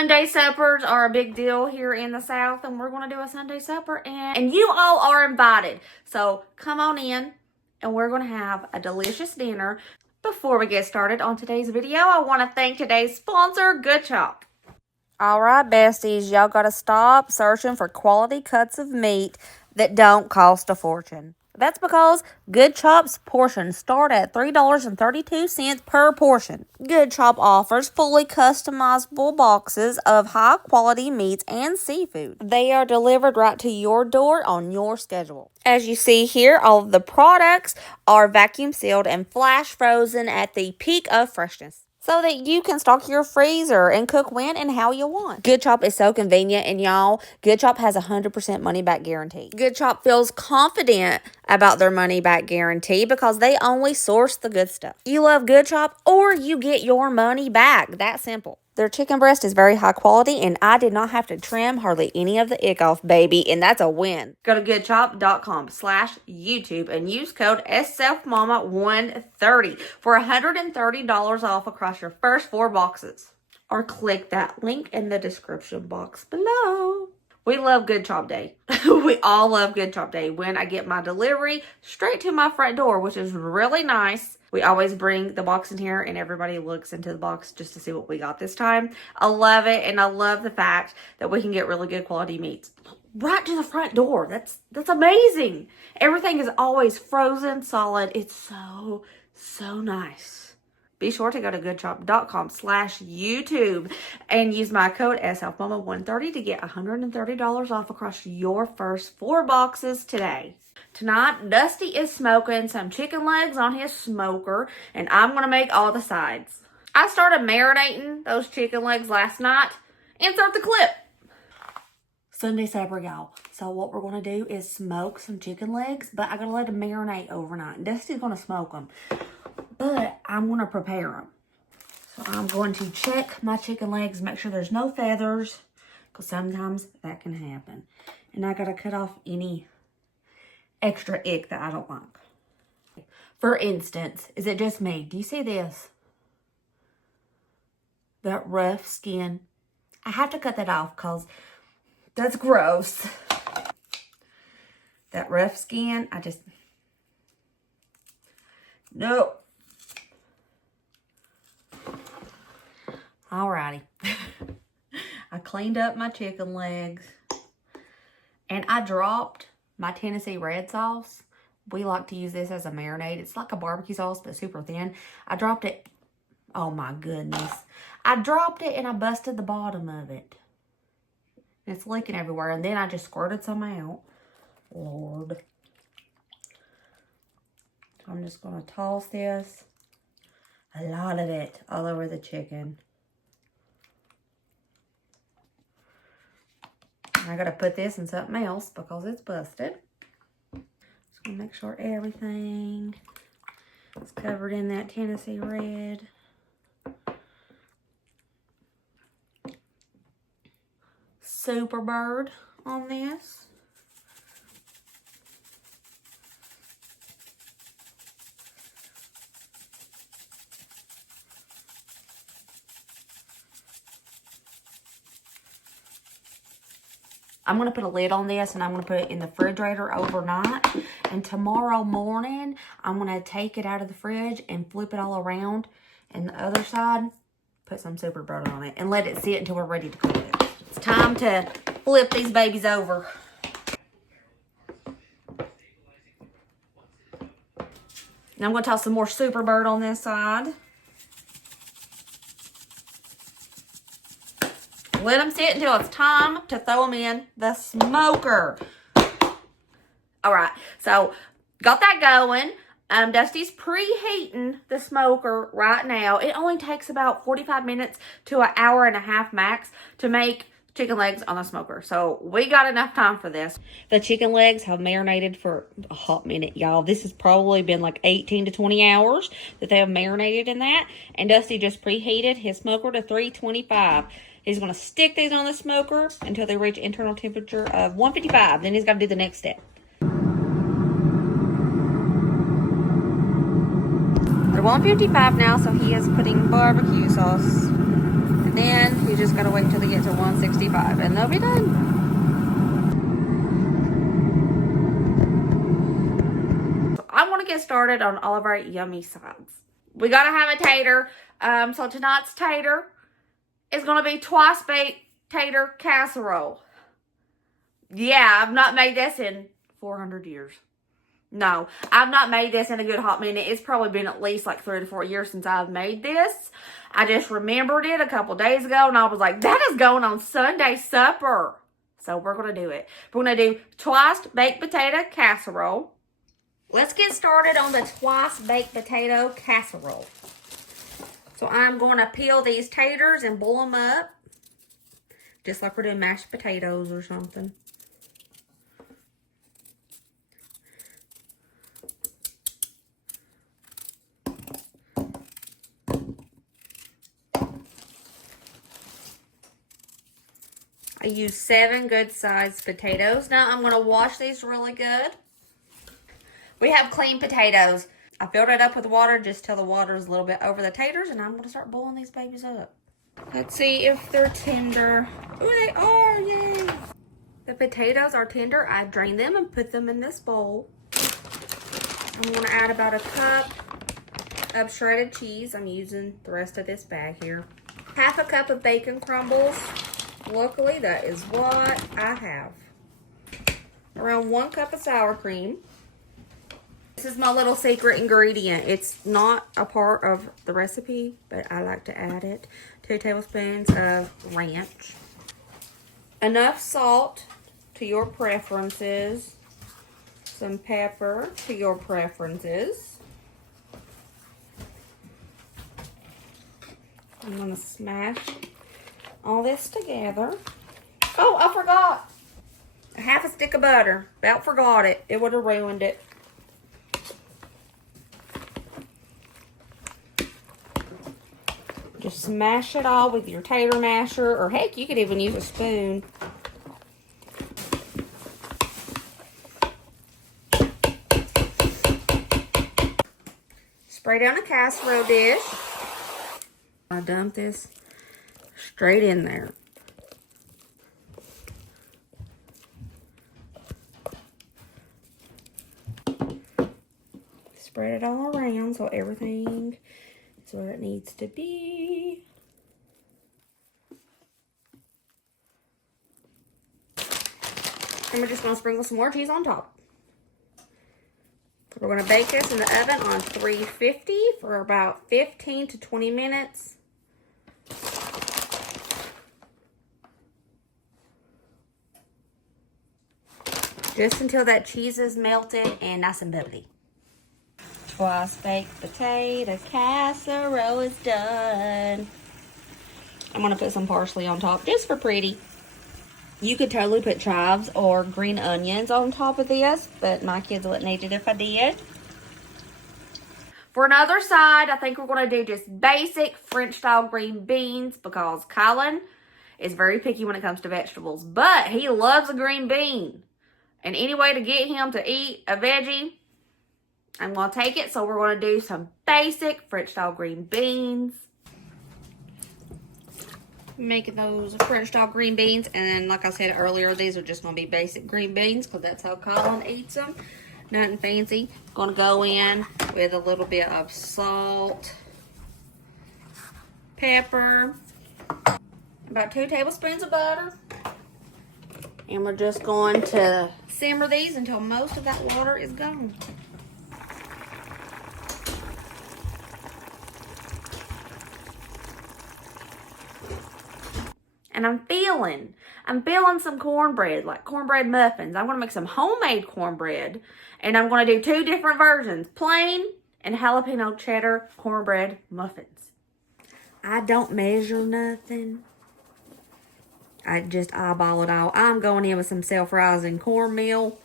Sunday suppers are a big deal here in the South, and we're going to do a Sunday supper, and you all are invited. So come on in, and we're going to have a delicious dinner. Before we get started on today's video, I want to thank today's sponsor, Good Chop. All right, besties, y'all got to stop searching for quality cuts of meat that don't cost a fortune. That's because Good Chop's portions start at $3.32 per portion. Good Chop offers fully customizable boxes of high-quality meats and seafood. They are delivered right to your door on your schedule. As you see here, all of the products are vacuum sealed and flash frozen at the peak of freshness, so that you can stock your freezer and cook when and how you want. Good Chop is so convenient, and y'all, Good Chop has a 100% money-back guarantee. Good Chop feels confident about their money-back guarantee because they only source the good stuff. You love Good Chop, or you get your money back. That simple. Their chicken breast is very high quality, and I did not have to trim hardly any of the ick off, baby, and that's a win. Go to goodchop.com/YouTube and use code SSelfMama130 for $130 off across your first 4 boxes. Or click that link in the description box below. We love Good Chop Day. We all love Good Chop Day when I get my delivery straight to my front door, which is really nice. We always bring the box in here and everybody looks into the box just to see what we got this time. I love it, and I love the fact that we can get really good quality meats right to the front door. That's amazing. Everything is always frozen, solid. It's so nice. Be sure to go to goodchop.com/YouTube and use my code SSelfMama130 to get $130 off across your first 4 boxes today. Tonight, Dusty is smoking some chicken legs on his smoker, and I'm going to make all the sides. I started marinating those chicken legs last night. Insert the clip. Sunday supper, y'all. So what we're going to do is smoke some chicken legs, but I got to let them marinate overnight. Dusty's going to smoke them, but I'm going to prepare them. So I'm going to check my chicken legs, make sure there's no feathers, because sometimes that can happen. And I got to cut off any extra ick that I don't like. For instance, is it just me? Do you see this? That rough skin. I have to cut that off because that's gross. That rough skin, no. Alrighty. I cleaned up my chicken legs, and I dropped my Tennessee red sauce. We like to use this as a marinade. It's like a barbecue sauce, but super thin. I dropped it. Oh my goodness. I dropped it and I busted the bottom of it. It's leaking everywhere. And then I just squirted some out. Lord. So I'm just going to toss this. A lot of it all over the chicken. I got to put this in something else because it's busted. Just going to make sure everything is covered in that Tennessee red. Super bird on this. I'm going to put a lid on this, and I'm going to put it in the refrigerator overnight. And tomorrow morning, I'm going to take it out of the fridge and flip it all around. And the other side, put some super bird on it and let it sit until we're ready to cook it. It's time to flip these babies over. Now I'm going to toss some more super bird on this side. Let them sit until it's time to throw them in the smoker. All right, so got that going. Dusty's preheating the smoker right now. It only takes about 45 minutes to an hour and a half max to make chicken legs on the smoker. So we got enough time for this. The chicken legs have marinated for a hot minute, y'all. This has probably been like 18 to 20 hours that they have marinated in that. And Dusty just preheated his smoker to 325. He's going to stick these on the smoker until they reach internal temperature of 155. Then he's got to do the next step. They're 155 now, so he is putting barbecue sauce And then you just gotta wait till they get to 165 and they'll be done. I want to get started on all of our yummy sides. We gotta have a tater. So tonight's tater is gonna be twice baked tater casserole. Yeah, I've not made this in 400 years. No, I've not made this in a good hot minute. It's probably been at least like 3 to 4 years since I've made this. I just remembered it a couple days ago and I was like, that is going on Sunday supper. So we're gonna do it. We're gonna do twice baked potato casserole. Let's get started on the twice baked potato casserole. So I'm going to peel these taters and boil them up. Just like we're doing mashed potatoes or something. I use 7 good sized potatoes. Now I'm going to wash these really good. We have clean potatoes. I filled it up with water just till the water is a little bit over the taters, and I'm going to start boiling these babies up. Let's see if they're tender. Oh, they are, yay! The potatoes are tender. I drained them and put them in this bowl. I'm going to add about a cup of shredded cheese. I'm using the rest of this bag here. Half a cup of bacon crumbles. Luckily, that is what I have. Around 1 cup of sour cream. This is my little secret ingredient. It's not a part of the recipe, but I like to add it. 2 tablespoons of ranch. Enough salt to your preferences. Some pepper to your preferences. I'm going to smash all this together. Oh, I forgot. A half a stick of butter. About forgot it. It would have ruined it. Just smash it all with your tater masher, or heck, you could even use a spoon. Spray down a casserole dish. I dump this straight in there. Spread it all around so everything is where it needs to be. And we're just going to sprinkle some more cheese on top. We're going to bake this in the oven on 350 for about 15 to 20 minutes. Just until that cheese is melted and nice and bubbly. Twice baked potato casserole is done. I'm going to put some parsley on top just for pretty. You could totally put chives or green onions on top of this, but my kids wouldn't eat it if I did. For another side, I think we're going to do just basic French style green beans because Colin is very picky when it comes to vegetables, but he loves a green bean. And any way to get him to eat a veggie, I'm going to take it. So we're going to do some basic French style green beans. Making those French style green beans. And like I said earlier, these are just going to be basic green beans because that's how Colin eats them. Nothing fancy. Going to go in with a little bit of salt, pepper, about 2 tablespoons of butter. And we're just going to simmer these until most of that water is gone. And I'm feeling some cornbread, like cornbread muffins. I'm going to make some homemade cornbread. And I'm going to do 2 different versions, plain and jalapeno cheddar cornbread muffins. I don't measure nothing. I just eyeball it all. I'm going in with some self-rising cornmeal.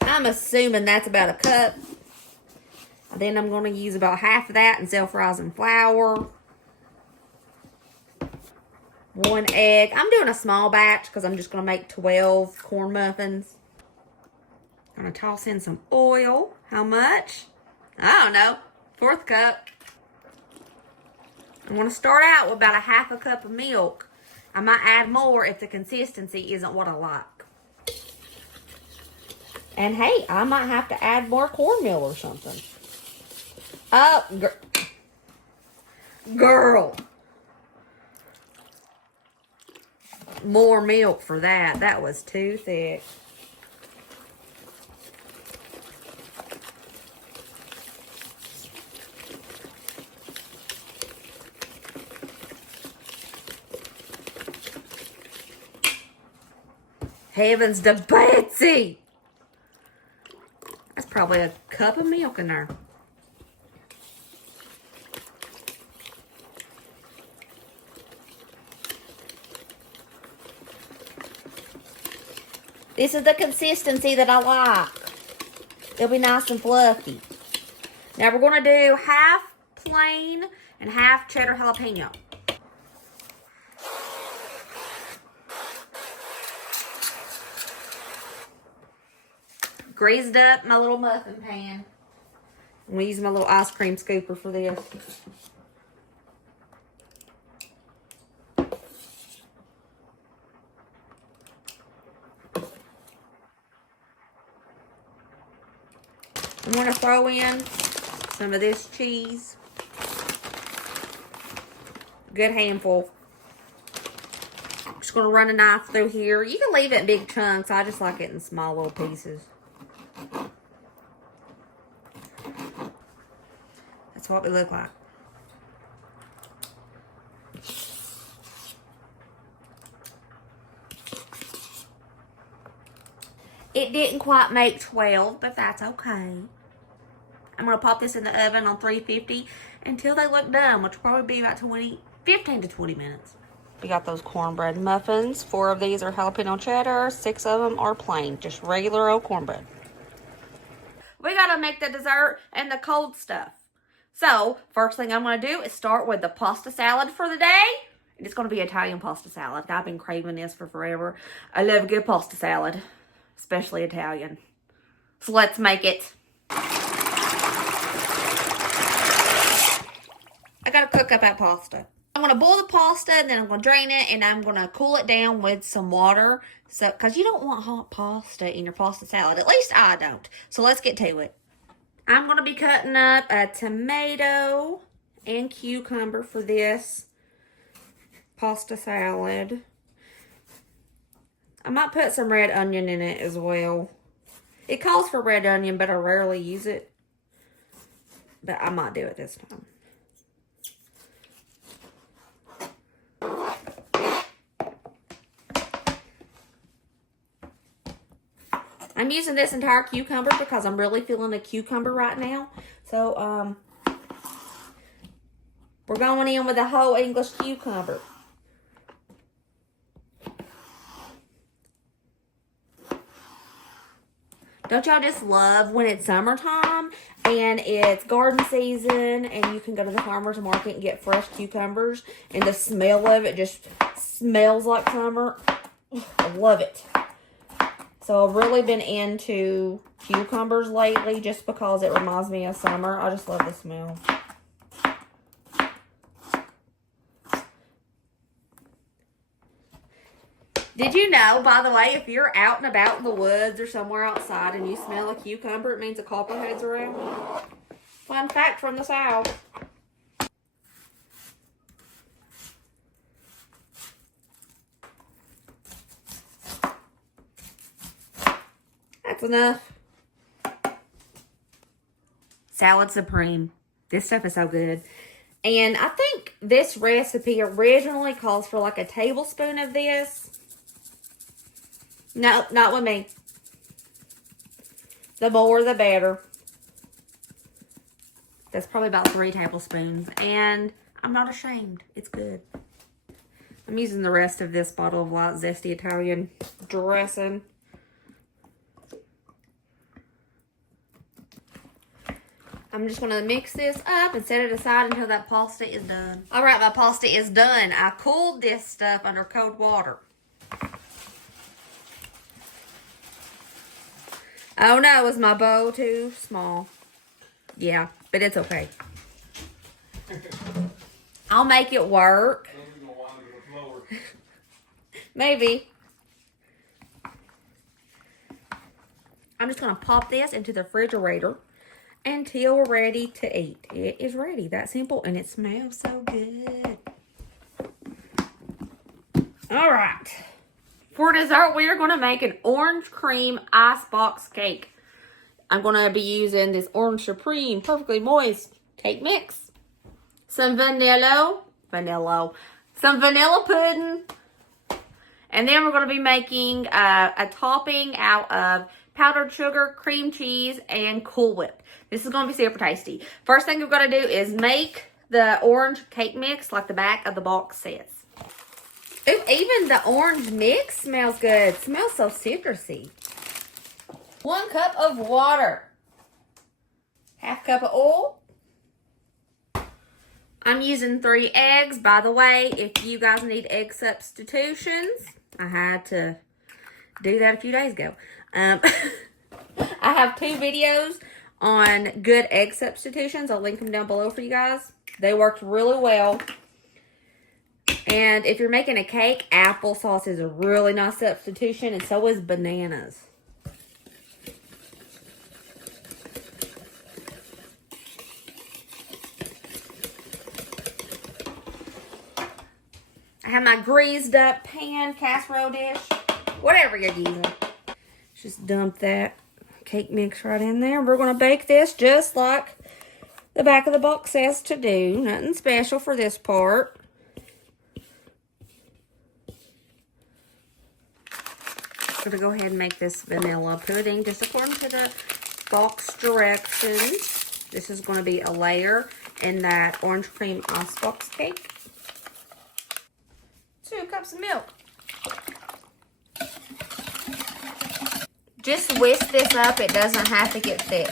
I'm assuming that's about a cup. Then I'm going to use about half of that in self-rising flour. 1 egg. I'm doing a small batch because I'm just going to make 12 corn muffins. I'm going to toss in some oil. How much? I don't know. 1/4 cup. I'm going to start out with about a half a cup of milk. I might add more if the consistency isn't what I like. And hey, I might have to add more cornmeal or something. Oh, girl. More milk for that. That was too thick. Heavens to Betsy! That's probably a cup of milk in there. This is the consistency that I like. It'll be nice and fluffy. Now we're going to do half plain and half cheddar jalapeno. Greased up my little muffin pan. I'm going to use my little ice cream scooper for this. I'm going to throw in some of this cheese. Good handful. I'm just going to run a knife through here. You can leave it in big chunks. I just like it in small little pieces. That's what we look like. It didn't quite make 12, but that's okay. I'm going to pop this in the oven on 350 until they look done, which will probably be about 15 to 20 minutes. We got those cornbread muffins. 4 of these are jalapeno cheddar. 6 of them are plain, just regular old cornbread. We got to make the dessert and the cold stuff. So, first thing I'm going to do is start with the pasta salad for the day. It's going to be Italian pasta salad. I've been craving this for forever. I love a good pasta salad, especially Italian. So let's make it. I got to cook up that pasta. I'm going to boil the pasta, and then I'm going to drain it, and I'm going to cool it down with some water. So, because you don't want hot pasta in your pasta salad. At least I don't. So let's get to it. I'm going to be cutting up a tomato and cucumber for this pasta salad. I might put some red onion in it as well. It calls for red onion, but I rarely use it. But I might do it this time. I'm using this entire cucumber because I'm really feeling a cucumber right now. So, we're going in with a whole English cucumber. Don't y'all just love when it's summertime and it's garden season and you can go to the farmer's market and get fresh cucumbers and the smell of it just smells like summer? I love it. So I've really been into cucumbers lately just because it reminds me of summer. I just love the smell. Did you know, by the way, if you're out and about in the woods or somewhere outside and you smell a cucumber, it means a copperhead's around? Fun fact from the South. That's enough. Salad Supreme. This stuff is so good. And I think this recipe originally calls for like a tablespoon of this. No, not with me. The more, the better. That's probably about 3 tablespoons. And I'm not ashamed. It's good. I'm using the rest of this bottle of light zesty Italian dressing. I'm just going to mix this up and set it aside until that pasta is done. All right, my pasta is done. I cooled this stuff under cold water. Oh no, is my bowl too small? Yeah, but it's okay. I'll make it work. Maybe. I'm just going to pop this into the refrigerator until we're ready to eat. It is ready. That simple. And it smells so good. All right. For dessert, we are going to make an orange cream icebox cake. I'm going to be using this orange supreme, perfectly moist cake mix. Some some vanilla pudding. And then we're going to be making a topping out of powdered sugar, cream cheese, and Cool Whip. This is going to be super tasty. First thing we're going to do is make the orange cake mix like the back of the box says. Ooh, even the orange mix smells good. It smells so citrusy. 1 cup of water. 1/2 cup of oil. I'm using 3 eggs. By the way, if you guys need egg substitutions, I had to do that a few days ago. I have 2 videos on good egg substitutions. I'll link them down below for you guys. They worked really well. And if you're making a cake, applesauce is a really nice substitution, and so is bananas. I have my greased up pan, casserole dish, whatever you're using. Just dump that cake mix right in there. We're going to bake this just like the back of the box says to do. Nothing special for this part. I'm going to go ahead and make this vanilla pudding just according to the box directions. This is going to be a layer in that orange cream icebox cake. 2 cups of milk. Just whisk this up. It doesn't have to get thick.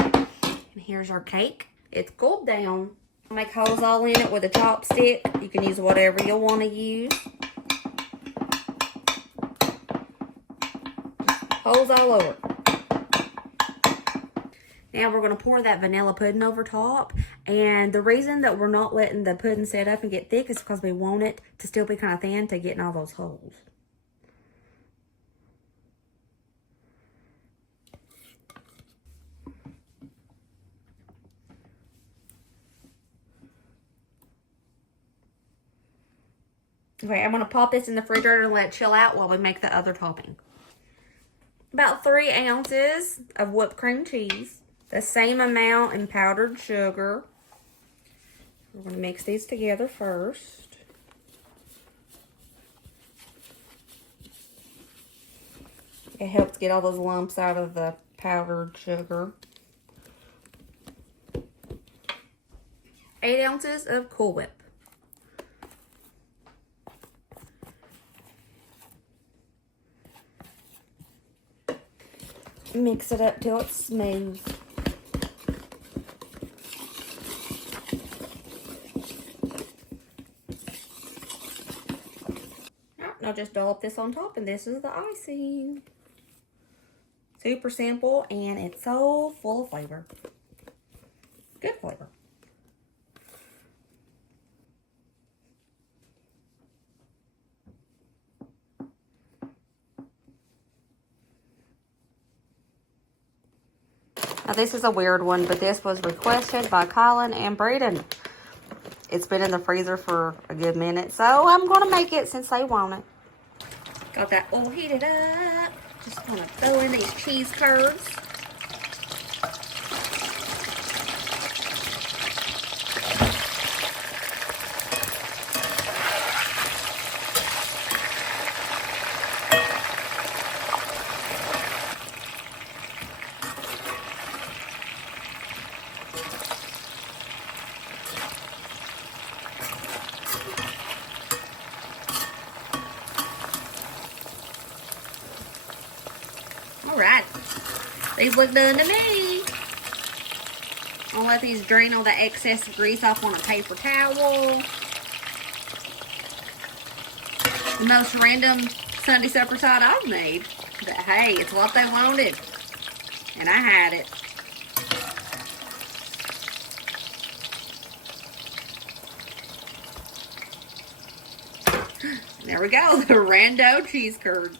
And here's our cake. It's cooled down. Make holes all in it with a chopstick. You can use whatever you want to use. Holes all over. Now we're going to pour that vanilla pudding over top. And the reason that we're not letting the pudding set up and get thick is because we want it to still be kind of thin to get in all those holes. Okay, I'm going to pop this in the refrigerator and let it chill out while we make the other topping. About 3 ounces of whipped cream cheese. The same amount in powdered sugar. We're going to mix these together first. It helps get all those lumps out of the powdered sugar. 8 ounces of Cool Whip. Mix it up till it's smooth. Now just dollop this on top, and this is the icing. Super simple, and it's so full of flavor. Good flavor. Now this is a weird one, but this was requested by Colin and Braden. It's been in the freezer for a good minute, so I'm going to make it since they want it. Got that all heated up. Just going to throw in these cheese curds. Alright, these look done to me. I'll let these drain all the excess grease off on a paper towel. The most random Sunday supper side I've made. But hey, it's what they wanted. And I had it. There we go. The rando cheese curds.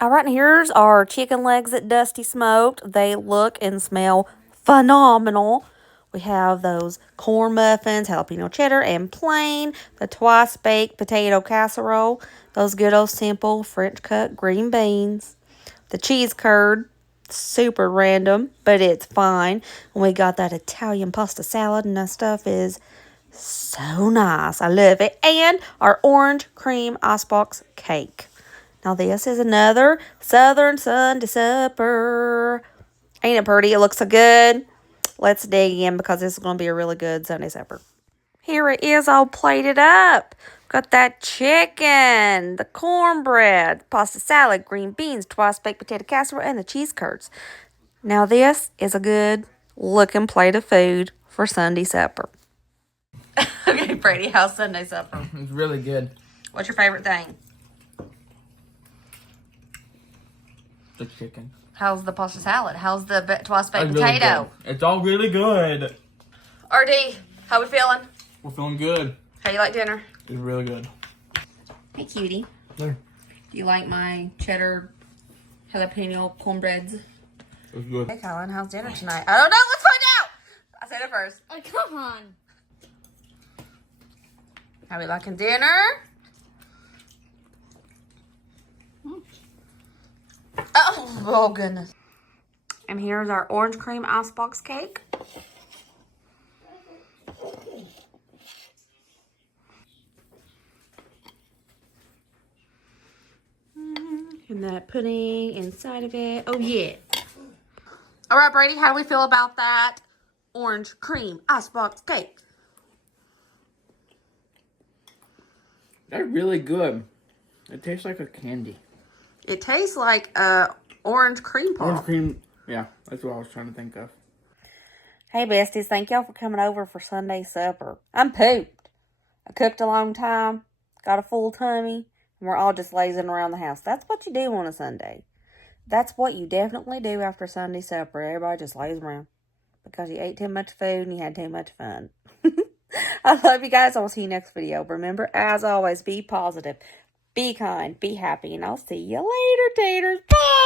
All right, and here's our chicken legs that Dusty smoked. They look and smell phenomenal. We have those corn muffins, jalapeno cheddar, and plain. The twice-baked potato casserole. Those good old simple French-cut green beans. The cheese curd. Super random, but it's fine. And we got that Italian pasta salad, and that stuff is so nice. I love it. And our orange cream icebox cake. Now this is another Southern Sunday supper. Ain't it pretty? It looks so good. Let's dig in because this is going to be a really good Sunday supper. Here it is all plated up. Got that chicken, the cornbread, pasta salad, green beans, twice-baked potato casserole, and the cheese curds. Now this is a good looking plate of food for Sunday supper. Okay, Brady, how's Sunday supper? It's really good. What's your favorite thing? The chicken. How's the pasta salad? How's the twice-baked Really potato? good. It's all really good. RD, how we feeling? We're feeling good. How you like dinner? It's really good. Hey, cutie. There. Do you like my cheddar jalapeno cornbreads? It's good. Hey, Colin, how's dinner tonight? I don't know. Let's find out. I said it first. Oh, come on. How we liking dinner? Oh, goodness. And here's our orange cream icebox cake. And that pudding inside of it. Oh, yeah. All right, Brady, how do we feel about that orange cream icebox cake? They're really good. It tastes like a candy. It tastes like orange cream pop. Orange cream, yeah, that's what I was trying to think of. Hey, besties, thank y'all for coming over for Sunday supper. I'm pooped. I cooked a long time, got a full tummy, and we're all just lazing around the house. That's what you do on a Sunday. That's what you definitely do after Sunday supper. Everybody just lays around because you ate too much food and you had too much fun. I love you guys. I'll see you next video. Remember, as always, be positive, be kind, be happy, and I'll see you later, taters. Bye!